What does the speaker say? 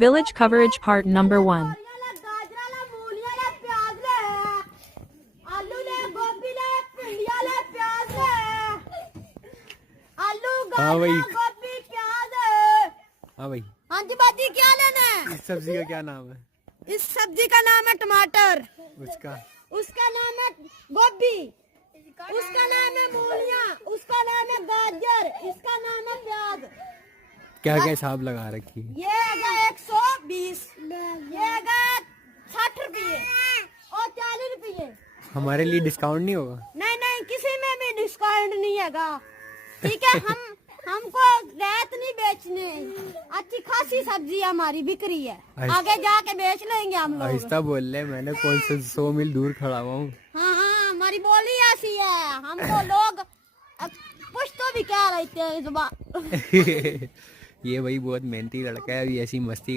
Village coverage part number 1. हाँ भाई, हाँ भाई, हाँ जी बाजी, क्या लेना है? इस सब्जी का क्या नाम है? इस सब्जी का नाम है टमाटर, उसका उसका नाम है गोभी, उसका नाम है मूलियाँ, उसका नाम है गाजर, इसका नाम है प्याज। क्या क्या हिसाब लगा रखी है? ये है 120, ये है 60 रुपये और 40 रुपये। हमारे लिए डिस्काउंट नहीं होगा? नहीं नहीं, किसी में भी डिस्काउंट नहीं हैगा, ठीक है। हमको रेत नहीं बेचने, अच्छी खासी सब्जी हमारी बिक्री है, आगे जाके बेच लेंगे हम लोग। आहिस्ता बोल ले, मैंने कौन से 100 मील दूर खड़ा हुआ हूँ। हाँ हाँ, हमारी बोली ऐसी है, हमको लोग कुछ तो भी कह रहे थे इस बार। ये भाई बहुत मेहनती लड़का है, अभी ऐसी मस्ती कर